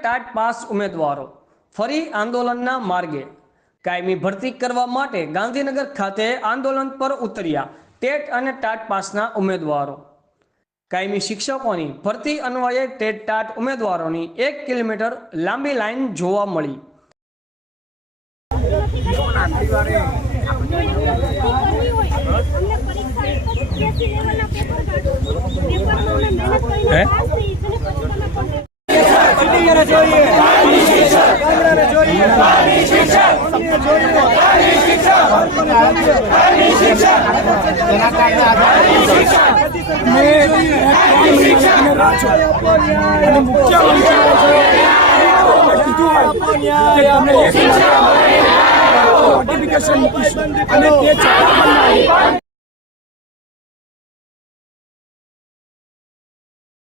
TAT pass ઉમેદવારો ફરી આંદોલનના માર્ગે। કાયમી ભરતી કરવા માટે ગાંધીનગર ખાતે આંદોલન પર ઉતર્યા ટેટ અને ટાટ પાસના ઉમેદવારો। કાયમી શિક્ષકોની ભરતી અન્વયે ટેટ ટાટ ઉમેદવારોની 1 કિલોમીટર લાંબી લાઈન જોવા મળી। નોટિફિકેશન અને તે